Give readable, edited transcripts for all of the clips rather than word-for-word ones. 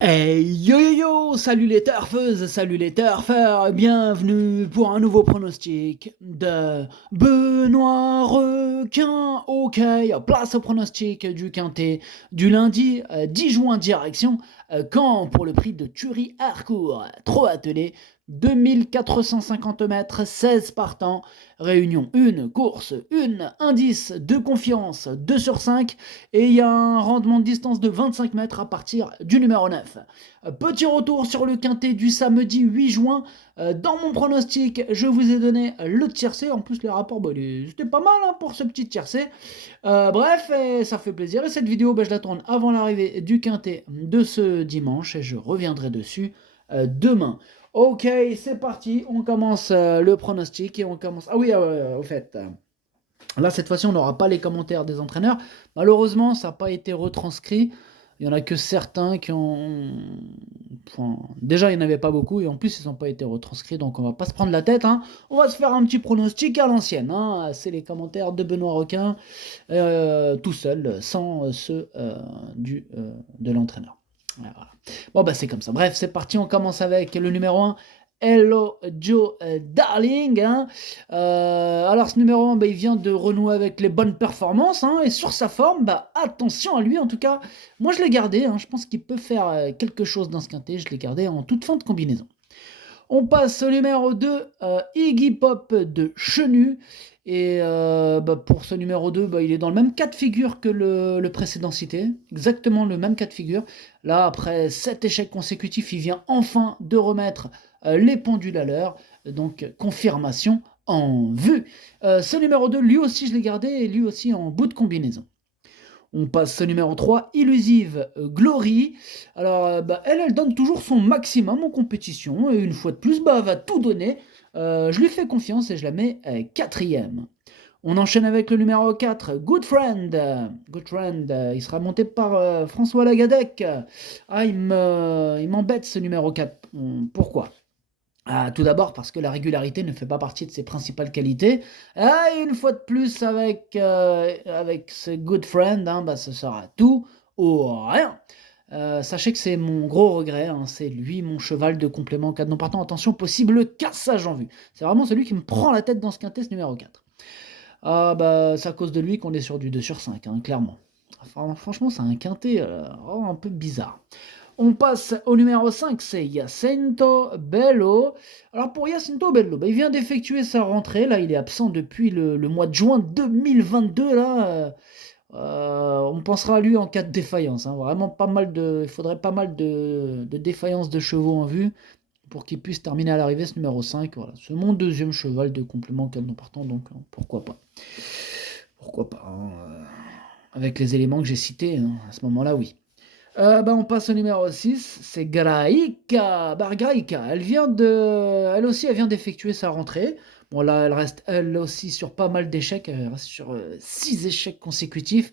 Hey yo yo yo, salut les turfeuses, salut les turfeurs, bienvenue pour un nouveau pronostic de Benoît Requin. Ok, place au pronostic du quintet du lundi 10 juin direction Caen pour le prix de Thury Harcourt. Trop attelé, 2450 mètres, 16 partants, réunion 1, course 1, indice de confiance 2 sur 5 et il y a un rendement de distance de 25 mètres à partir du numéro 9. Petit retour sur le quintet du samedi 8 juin. Dans mon pronostic, je vous ai donné le tiercé. En plus, les rapports, c'était pas mal pour ce petit tiercé. Bref, ça fait plaisir. Et cette vidéo, je la tourne avant l'arrivée du quintet de ce dimanche et je reviendrai dessus demain. Ok, c'est parti. On commence le pronostic et on commence. Ah oui, au fait. Là, cette fois-ci, on n'aura pas les commentaires des entraîneurs. Malheureusement, ça n'a pas été retranscrit. Il n'y en a que certains qui ont. Enfin, déjà, il n'y en avait pas beaucoup et en plus, ils n'ont pas été retranscrits. Donc, on va pas se prendre la tête. On va se faire un petit pronostic à l'ancienne. C'est les commentaires de Benoît Requin, tout seul, sans ceux de l'entraîneur. Voilà. Bon, c'est comme ça. Bref, c'est parti. On commence avec le numéro 1. Hello Joe Darling. Alors ce numéro 1, il vient de renouer avec les bonnes performances. Et sur sa forme, attention à lui en tout cas. Moi je l'ai gardé. Je pense qu'il peut faire quelque chose dans ce quintet. Je l'ai gardé en toute fin de combinaison. On passe au numéro 2, Iggy Pop de Chenu. Et pour ce numéro 2, il est dans le même cas de figure que le précédent cité. Exactement le même cas de figure. Là, après 7 échecs consécutifs, il vient enfin de remettre les pendules à l'heure. Donc, confirmation en vue. Ce numéro 2, lui aussi, je l'ai gardé, et lui aussi en bout de combinaison. On passe au numéro 3, Illusive Glory. Alors, elle donne toujours son maximum en compétition. Et une fois de plus, elle va tout donner. Je lui fais confiance et je la mets quatrième. On enchaîne avec le numéro 4, Good Friend. Good Friend, il sera monté par François Lagadec. Il m'embête ce numéro 4. Pourquoi ? Tout d'abord parce que la régularité ne fait pas partie de ses principales qualités. Et une fois de plus avec ce good friend, ce sera tout ou rien. Sachez que c'est mon gros regret, c'est lui mon cheval de complément en cas de non partant. Attention, possible cassage en vue. C'est vraiment celui qui me prend la tête dans ce quintet, ce numéro 4. C'est à cause de lui qu'on est sur du 2 sur 5, clairement. Enfin, franchement, c'est un quintet un peu bizarre. On passe au numéro 5, c'est Jacinto Bello. Alors pour Jacinto Bello, il vient d'effectuer sa rentrée. Là, il est absent depuis le mois de juin 2022. Là, on pensera à lui en cas de défaillance. Vraiment il faudrait pas mal de défaillances de chevaux en vue pour qu'il puisse terminer à l'arrivée ce numéro 5. Voilà. C'est mon deuxième cheval de complément cas non partant, donc pourquoi pas. Pourquoi pas. Avec les éléments que j'ai cités, à ce moment-là, oui. On passe au numéro 6, c'est Graïka. Graïka, elle vient d'effectuer sa rentrée. Bon là, elle reste elle aussi sur pas mal d'échecs, elle reste sur 6 échecs consécutifs.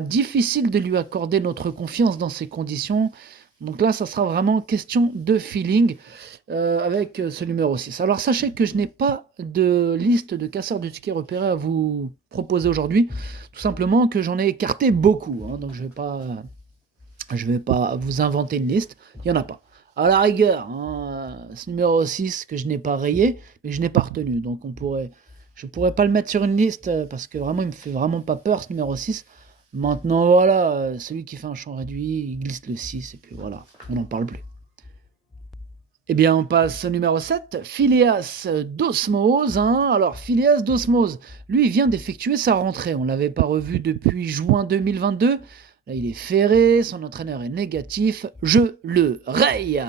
Difficile de lui accorder notre confiance dans ces conditions. Donc là, ça sera vraiment question de feeling avec ce numéro 6. Alors sachez que je n'ai pas de liste de casseurs de tickets repérés à vous proposer aujourd'hui. Tout simplement que j'en ai écarté beaucoup. Donc je vais pas vous inventer une liste, il n'y en a pas. À la rigueur, ce numéro 6 que je n'ai pas rayé, mais je n'ai pas retenu. Donc je pourrais pas le mettre sur une liste parce que vraiment il me fait vraiment pas peur ce numéro 6. Maintenant voilà, celui qui fait un champ réduit, il glisse le 6 et puis voilà, on n'en parle plus. Eh bien, on passe au numéro 7, Phileas d'Osmose. Alors, Phileas d'Osmose, lui, il vient d'effectuer sa rentrée. On ne l'avait pas revu depuis juin 2022. Là, il est ferré, son entraîneur est négatif. Je le raye.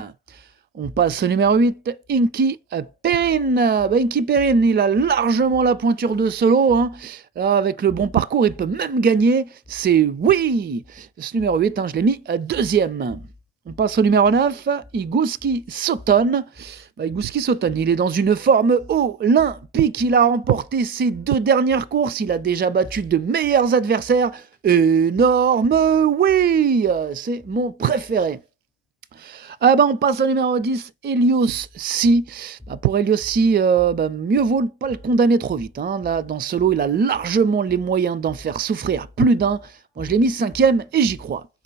On passe au numéro 8, Inky Perrin. Inky Perrin, il a largement la pointure de solo. Là, avec le bon parcours, il peut même gagner. C'est oui. Ce numéro 8, je l'ai mis deuxième. On passe au numéro 9, Iguski Soton. Iguski Soton, il est dans une forme olympique. Il a remporté ses 2 dernières courses. Il a déjà battu de meilleurs adversaires. Énorme, oui. C'est mon préféré. On passe au numéro 10, Helios C. Pour Helios C, mieux vaut ne pas le condamner trop vite. Là, dans ce lot, il a largement les moyens d'en faire souffrir plus d'un. Moi, je l'ai mis 5ème et j'y crois.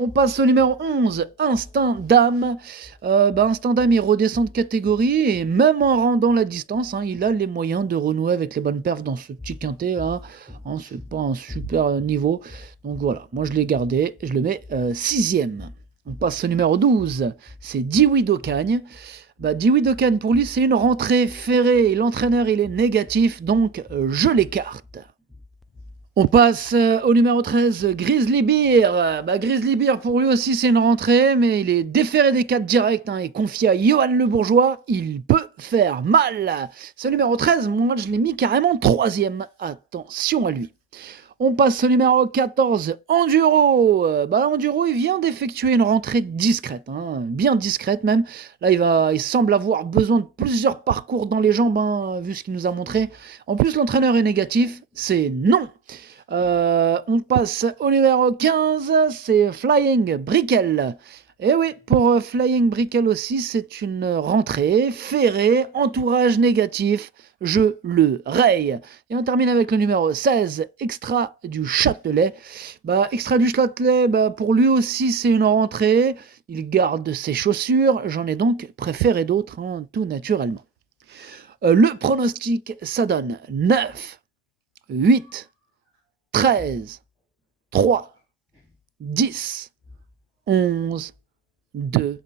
On passe au numéro 11, Instinct d'âme. Instinct d'âme, il redescend de catégorie et même en rendant la distance, hein, il a les moyens de renouer avec les bonnes perfs dans ce petit quintet là. Hein, c'est pas un super niveau. Donc voilà, moi je l'ai gardé, je le mets 6ème. On passe au numéro 12, c'est Dewey d'Ocagne. Dewey d'Ocagne, pour lui, c'est une rentrée ferrée et l'entraîneur il est négatif, donc je l'écarte. On passe au numéro 13, Grizzly Bear. Grizzly Bear, pour lui aussi, c'est une rentrée, mais il est déféré des 4 directs et confié à Johan Le Bourgeois. Il peut faire mal. Ce numéro 13, moi, je l'ai mis carrément 3ème. Attention à lui. On passe au numéro 14, Enduro. Enduro, il vient d'effectuer une rentrée discrète, bien discrète même. Là, il semble avoir besoin de plusieurs parcours dans les jambes, vu ce qu'il nous a montré. En plus, l'entraîneur est négatif, c'est non. On passe au numéro 15, c'est Flying Brickell. Et oui, pour Flying Brickell aussi, c'est une rentrée ferrée, entourage négatif, je le raye. Et on termine avec le numéro 16, Extra du Châtelet. Extra du Châtelet, pour lui aussi, c'est une rentrée. Il garde ses chaussures, j'en ai donc préféré d'autres, tout naturellement. Le pronostic, ça donne 9, 8, 13, 3, 10, 11, 2,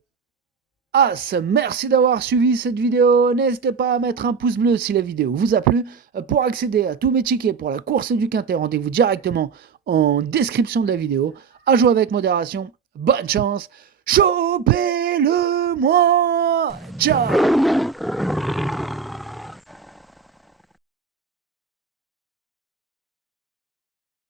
As. Merci d'avoir suivi cette vidéo. N'hésitez pas à mettre un pouce bleu si la vidéo vous a plu. Pour accéder à tous mes tickets pour la course du Quintet, rendez-vous directement en description de la vidéo. À jouer avec modération. Bonne chance. Chopez-le moi. Ciao.